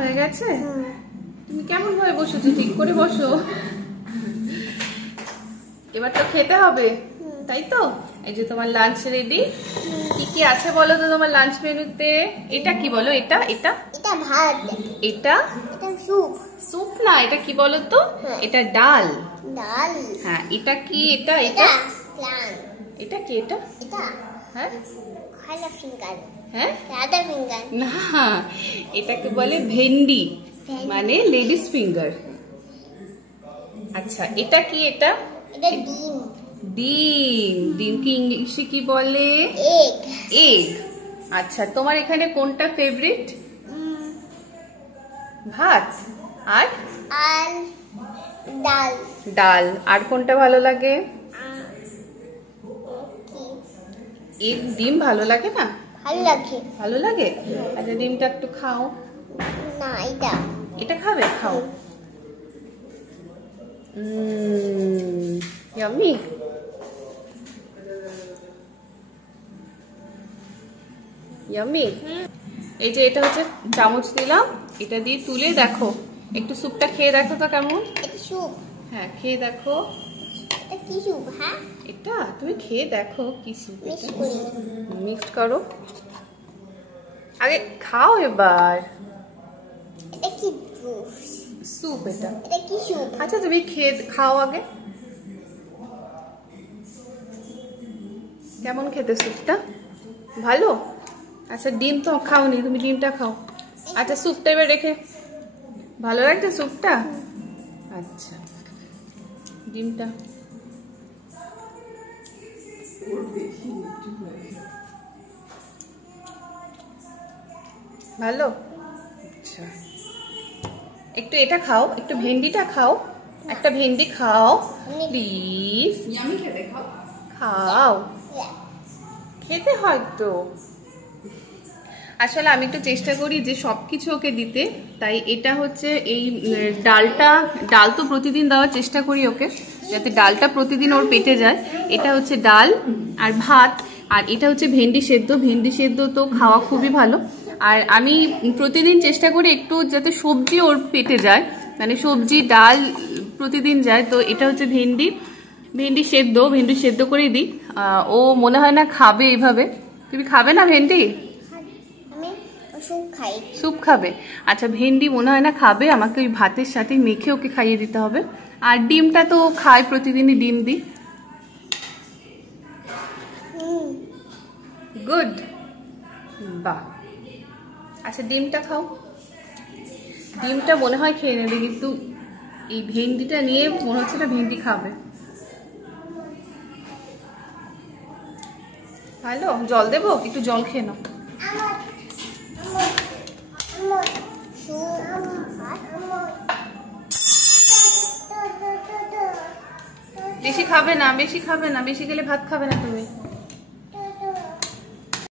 হয়ে গেছে? তুমি কেমন ভাবে বসেছো? ঠিক করে বসো। এবার তো খেতে হবে, তাই তো? এই যে তোমার লাঞ্চ রেডি। কি কি আছে বলো তো তোমার লাঞ্চ মেনুতে? এটা কি বলো? এটা এটা এটা ভাত, এটা এটা স্যুপ। স্যুপ না, এটা কি বলো তো? এটা ডাল। ডাল। হ্যাঁ, এটা কি? এটা এটা এটা প্লান। এটা কি? এটা এটা হ্যাঁ খালা ফিঙ্গার। হ্যাঁ রাধা ফিঙ্গার। না, এটাকে বলে ভেন্ডি, মানে লেডিস ফিঙ্গার। আচ্ছা, এটা কি? এটা এটা ডিম। ডিম। ডিমকে ইংলিশে কি বলে? এগ। এগ। আচ্ছা, তোমার এখানে কোনটা ফেভারিট? ভাত আর আর ডাল। ডাল। আর কোনটা ভালো লাগে? এগ। ডিম ভালো লাগে না? ভালো লাগে। ভালো লাগে। আচ্ছা, ডিমটা একটু খাও। না, এটা এটা খাবে? খাও। ইয়াম্মি। ইয়াম্মি। এই যে এটা হচ্ছে চামচ দিলাম, এটা দিয়ে তুলে দেখো, একটু স্যুপটা খেয়ে দেখো তো কেমন। এটা স্যুপ। হ্যাঁ, খেয়ে দেখো। এটা কি স্যুপ? হ্যাঁ, এটা তুমি খেয়ে দেখো কি স্যুপ। মিক্স করি। মিক্সড করো আগে, খাও এবার। এটা কি জুস? স্যুপ এটা। এটা কি স্যুপ? আচ্ছা, তুমি খেয়ে খাও আগে, কেমন খেতে স্যুপটা? ভালো? আচ্ছা, ডিম তো খাওনি তুমি, ডিমটা খাও। আচ্ছা, স্যুপটা এবার রেখে। ভালো লাগছে স্যুপটা? আচ্ছা, ডিমটা ভালো? আচ্ছা, একটু এটা খাও, একটু ভেন্ডিটা খাও, একটা ভেন্ডি খাও প্লিজ। খাও, খেতে হয় তো। আসলে আমি একটু চেষ্টা করি যে সবকিছু ওকে দিতে, তাই এটা হচ্ছে এই ডালটা। ডাল তো প্রতিদিন দেওয়ার চেষ্টা করি ওকে, যাতে ডালটা প্রতিদিন ওর পেটে যায়। এটা হচ্ছে ডাল আর ভাত, আর এটা হচ্ছে ভেন্ডি সেদ্ধ। ভেন্ডি সেদ্ধ তো খাওয়া খুবই ভালো। আর আমি প্রতিদিন চেষ্টা করি একটু যাতে সবজি ওর পেটে যায়, মানে সবজি ডাল প্রতিদিন যায়। তো এটা হচ্ছে ভেন্ডি, ভেন্ডি সেদ্ধ করেই দিই। ও মনে হয় না খাবে এইভাবে। তুমি খাবে না ভেন্ডি? আমি স্যুপ খাই। স্যুপ খাবে? আচ্ছা, ভেন্ডি মনে হয় না খাবে, আমাকে ওই ভাতের সাথে মেখে ওকে খাইয়ে দিতে হবে। আর ডিমটা তো খায়, প্রতিদিনই ডিম দিই। গুড, বাহ। আচ্ছা, ডিমটা খাও। ডিমটা মনে হয় খেয়ে নেবে, কিন্তু এই ভেন্ডিটা নিয়ে মনে হচ্ছে না ভেন্ডি খাবে। ভালো? জল দেবো? একটু জল খেয়ে নাও। বেশি খাবে না, বেশি খাবে না, বেশি খেলে ভাত খাবে না তুমি।